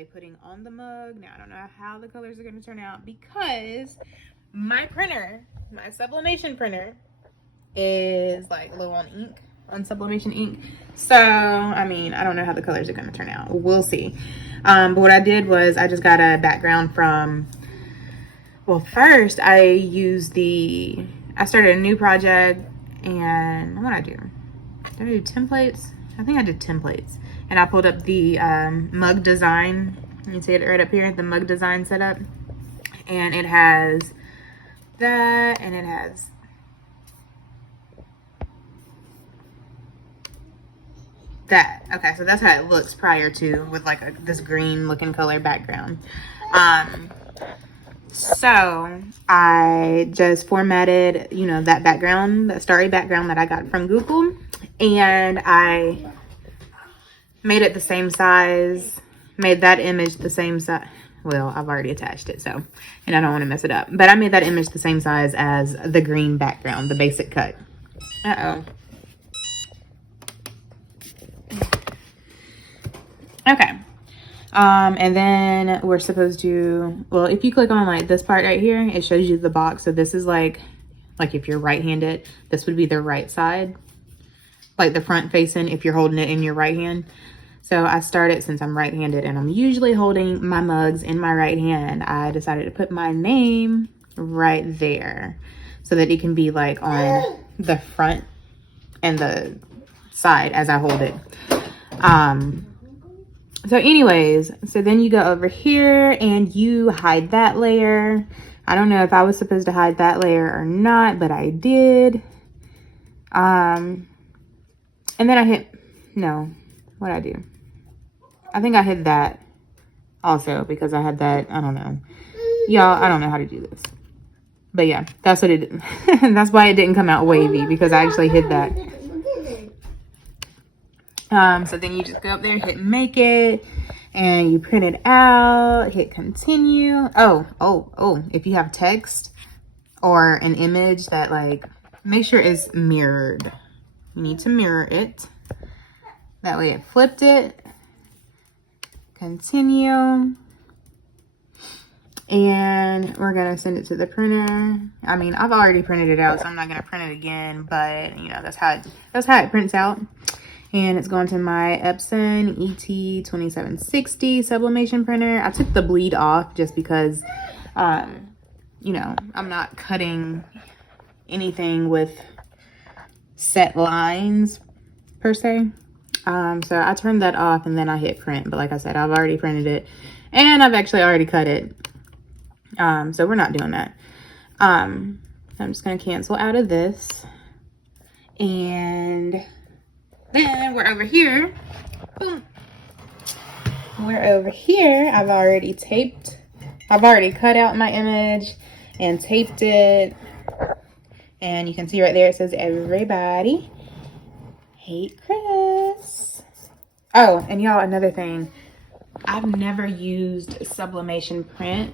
like putting on the mug. Now I don't know how the colors are going to turn out because my printer, my sublimation printer, is like low on ink, on sublimation ink. So I mean, I don't know how the colors are going to turn out. We'll see. But what I did was I just got a background from, well, first I started a new project, and what did I do templates? I think I did templates, and I pulled up the mug design. You can see it right up here, the mug design setup, and it has that, and it has that. Okay, so that's how it looks prior to, with like this green looking color background. So I just formatted, you know, that background, that starry background that I got from Google, and I made it the same size, made that image the same size. Well, I've already attached it, so, and I don't want to mess it up, but I made that image the same size as the green background, the basic cut. Okay. And then we're supposed to, well, if you click on like this part right here, it shows you the box. So this is like if you're right-handed, this would be the right side, like the front facing if you're holding it in your right hand. So I started, since I'm right-handed and I'm usually holding my mugs in my right hand, I decided to put my name right there so that it can be like on the front and the side as I hold it. So anyways, so then you go over here and you hide that layer. I don't know if I was supposed to hide that layer or not, but I did. And then I hit, no, what'd I do? I think I hit that also because I had that, I don't know. Y'all, I don't know how to do this. But yeah, that's what it did. That's why it didn't come out wavy, because I actually hit that. So then you just go up there, hit make it, and you print it out, hit continue. Oh, if you have text or an image that like, make sure it's mirrored. You need to mirror it. That way it flipped it. Continue. And we're gonna send it to the printer. I mean, I've already printed it out, so I'm not gonna print it again, but you know, that's how it prints out. And it's going to my Epson ET2760 sublimation printer. I took the bleed off just because, you know, I'm not cutting anything with set lines per se. So I turned that off and then I hit print. But like I said, I've already printed it and I've actually already cut it. So we're not doing that. I'm just going to cancel out of this. And then we're over here. Boom. We're over here. I've already cut out my image and taped it. And you can see right there, it says everybody hate Chris. Oh, and y'all, another thing. I've never used sublimation print.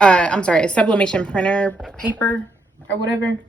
A sublimation printer paper or whatever.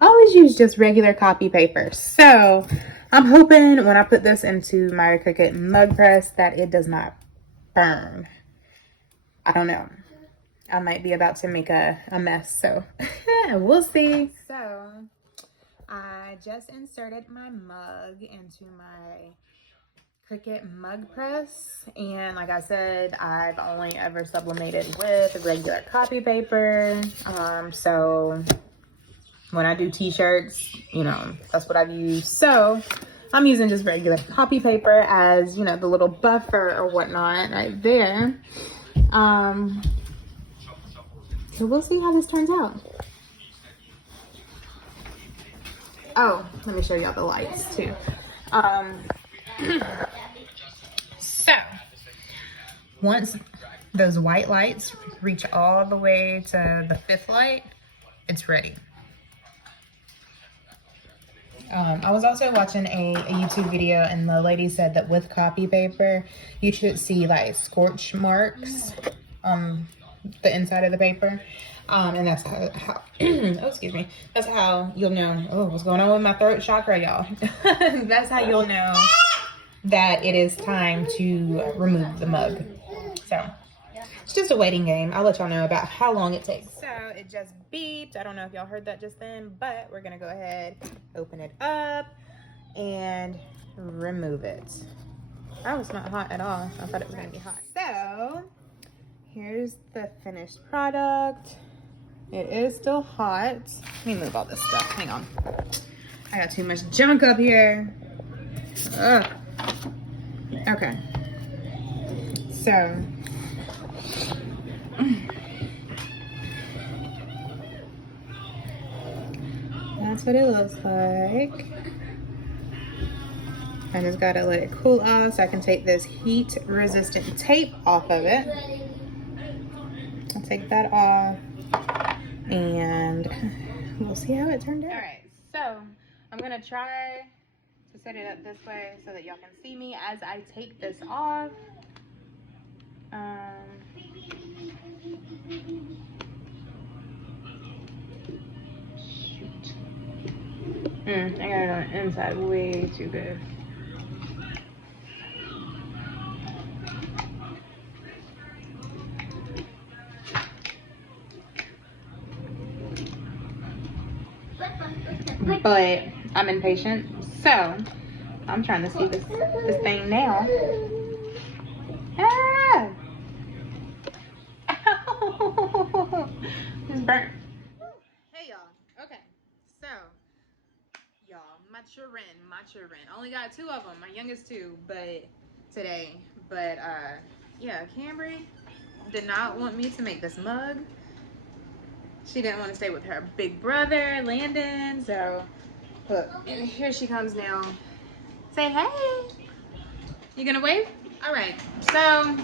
I always use just regular copy paper. So I'm hoping when I put this into my Cricut mug press that it does not burn. I don't know. I might be about to make a mess, so we'll see. So I just inserted my mug into my Cricut mug press, and like I said, I've only ever sublimated with regular copy paper. So when I do t-shirts, you know, that's what I've used. So I'm using just regular copy paper as, you know, the little buffer or whatnot right there. So we'll see how this turns out. Oh, let me show y'all the lights too. So once those white lights reach all the way to the 5th light, it's ready. I was also watching a YouTube video, and the lady said that with copy paper, you should see like scorch marks on the inside of the paper. And that's how oh, excuse me. That's how you'll know. Oh, what's going on with my throat chakra, y'all? That's how you'll know that it is time to remove the mug. So it's just a waiting game. I'll let y'all know about how long it takes. So it just beeped. I don't know if y'all heard that just then, but we're gonna go ahead, open it up, and remove it. Oh, it's not hot at all. I thought it was gonna be hot. So here's the finished product. It is still hot. Let me move all this stuff. Hang on. I got too much junk up here. Ugh. Okay. So that's what it looks like. I just gotta let it cool off so I can take this heat resistant tape off of it. I'll take that off and we'll see how it turned out. All right, so I'm gonna try to set it up this way so that y'all can see me as I take this off. Shoot. I got it on the inside way too good. But I'm impatient, so I'm trying to see this thing now. Ah! Ow! It's burnt. Hey y'all. Okay, so y'all, my children. Only got 2 of them. My youngest 2, but today. But yeah, Cambry did not want me to make this mug. She didn't want to stay with her big brother, Landon. So, look, and here she comes now. Say hey. You gonna wave? All right. So,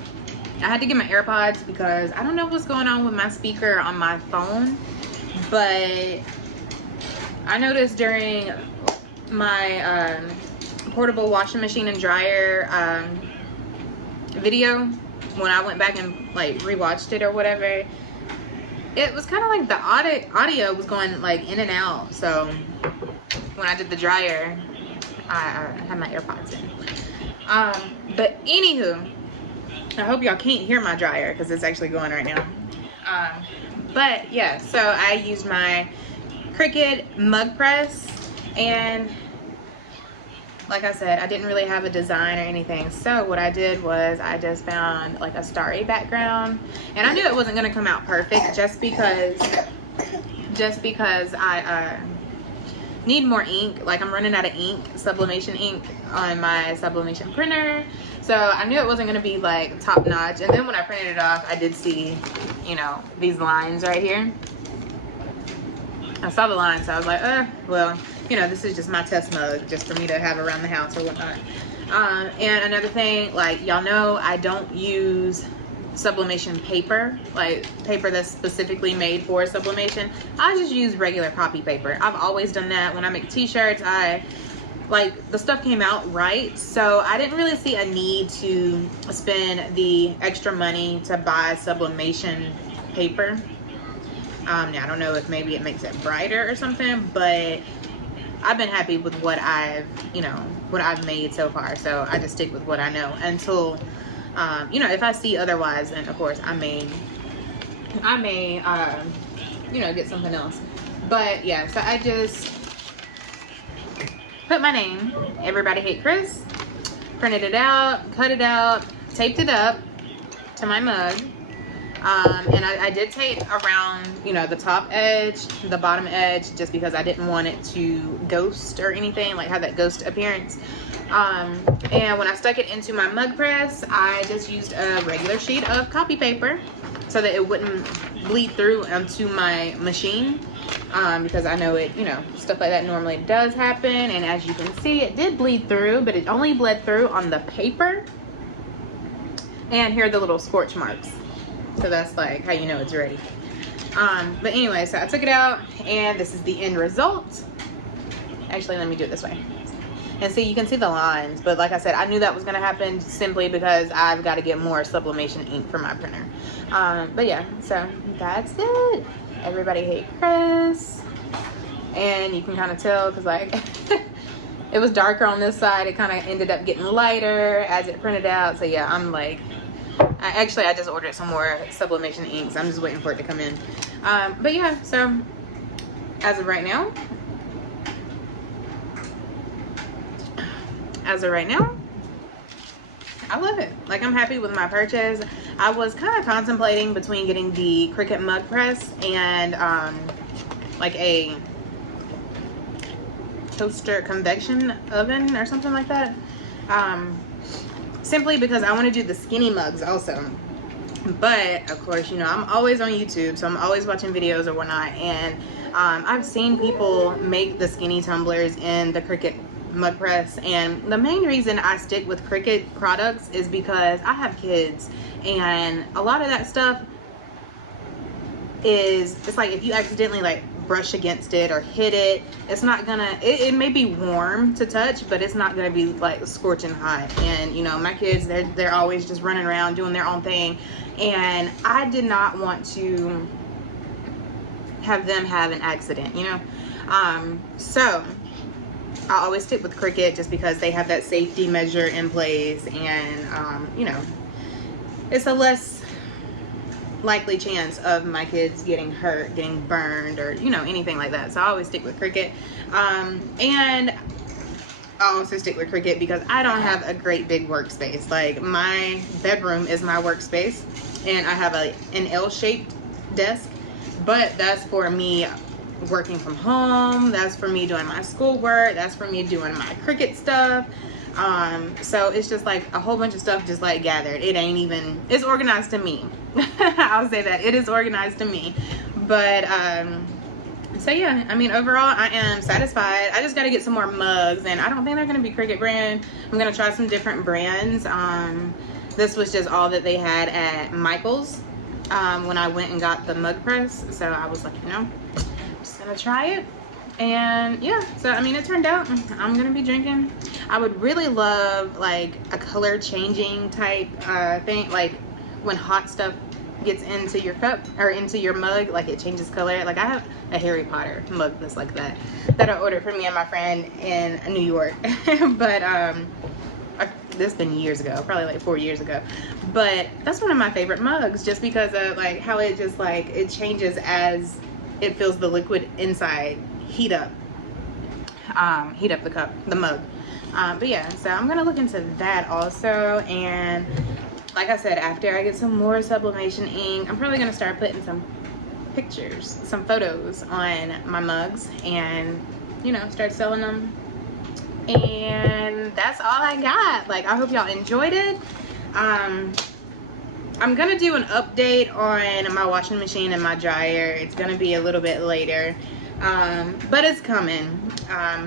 I had to get my AirPods because I don't know what's going on with my speaker on my phone. But I noticed during my portable washing machine and dryer video, when I went back and like rewatched it or whatever, it was kind of like the audio was going like in and out. So when I did the dryer, I had my AirPods in. But anywho, I hope y'all can't hear my dryer because it's actually going right now. But yeah, so I used my Cricut mug press, and like I said, I didn't really have a design or anything. So what I did was I just found like a starry background, and I knew it wasn't gonna come out perfect just because I need more ink. Like I'm running out of ink, sublimation ink on my sublimation printer. So I knew it wasn't gonna be like top notch. And then when I printed it off, I did see, you know, these lines right here. I saw the lines, so I was like, well, you know, this is just my test mug, just for me to have around the house or whatnot. And another thing, like y'all know, I don't use sublimation paper, like paper that's specifically made for sublimation. I just use regular copy paper. I've always done that. When I make t-shirts, like the stuff came out right, so I didn't really see a need to spend the extra money to buy sublimation paper. Now I don't know if maybe it makes it brighter or something, but I've been happy with what I've made so far. So I just stick with what I know until, you know, if I see otherwise, then of course I may, you know, get something else. But yeah, so I just put my name, Everybody Hate Chris, printed it out, cut it out, taped it up to my mug. And I did tape around, you know, the top edge, the bottom edge, just because I didn't want it to ghost or anything, like have that ghost appearance. And when I stuck it into my mug press, I just used a regular sheet of copy paper so that it wouldn't bleed through onto my machine. Because I know it, you know, stuff like that normally does happen. And as you can see, it did bleed through, but it only bled through on the paper. And here are the little scorch marks. So that's like how you know it's ready. But anyway, so I took it out and this is the end result. Actually, let me do it this way. And see, you can see the lines, but like I said, I knew that was gonna happen simply because I've got to get more sublimation ink for my printer. But yeah, so that's it. Everybody Hate Chris. And you can kind of tell because like it was darker on this side. It kind of ended up getting lighter as it printed out. So yeah, I'm like I just ordered some more sublimation inks. I'm just waiting for it to come in. But yeah, so as of right now, I love it. Like, I'm happy with my purchase. I was kind of contemplating between getting the Cricut mug press and like a toaster convection oven or something like that, simply because I want to do the skinny mugs also. But of course, you know, I'm always on YouTube, so I'm always watching videos or whatnot, and I've seen people make the skinny tumblers in the Cricut mug press, and the main reason I stick with Cricut products is because I have kids, and a lot of that stuff is, it's like if you accidentally like brush against it or hit it, it's not gonna, it may be warm to touch, but it's not gonna be like scorching hot. And you know, my kids, they're always just running around doing their own thing, and I did not want to have them have an accident, you know. So I always stick with Cricut just because they have that safety measure in place, and you know, it's a less likely chance of my kids getting hurt, getting burned, or you know, anything like that. So I always stick with Cricut. And I also stick with Cricut because I don't have a great big workspace. Like, my bedroom is my workspace, and I have an L-shaped desk, but that's for me working from home, that's for me doing my schoolwork, that's for me doing my Cricut stuff. So it's just like a whole bunch of stuff just like gathered. It ain't even, it's organized to me. I'll say that it is organized to me. But so yeah, I mean, overall I am satisfied. I just got to get some more mugs, and I don't think they're going to be Cricut brand. I'm going to try some different brands. This was just all that they had at Michael's when I went and got the mug press, so I was like, you know, I'm just gonna try it. And yeah, so I mean, it turned out I'm gonna be drinking. I would really love like a color changing type thing, like when hot stuff gets into your cup or into your mug, like it changes color. Like, I have a Harry Potter mug that's like that I ordered for me and my friend in New York. But this has been years ago, probably like 4 years ago, but that's one of my favorite mugs just because of like how it just like it changes as it feels the liquid inside heat up the cup, the mug. But yeah, so I'm gonna look into that also. And like I said, after I get some more sublimation ink, I'm probably gonna start putting some pictures, some photos on my mugs, and you know, start selling them. And that's all I got. Like, I hope y'all enjoyed it. I'm gonna do an update on my washing machine and my dryer. It's gonna be a little bit later, but it's coming.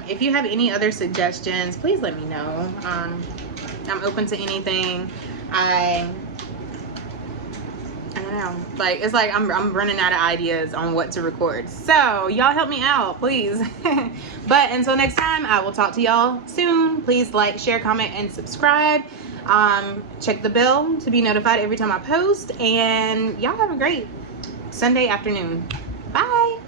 If you have any other suggestions, please let me know. I'm open to anything. I don't know, like, it's like I'm running out of ideas on what to record, so y'all help me out, please. But until next time, I will talk to y'all soon. Please like, share, comment, and subscribe. Check the bell to be notified every time I post, and y'all have a great Sunday afternoon. Bye.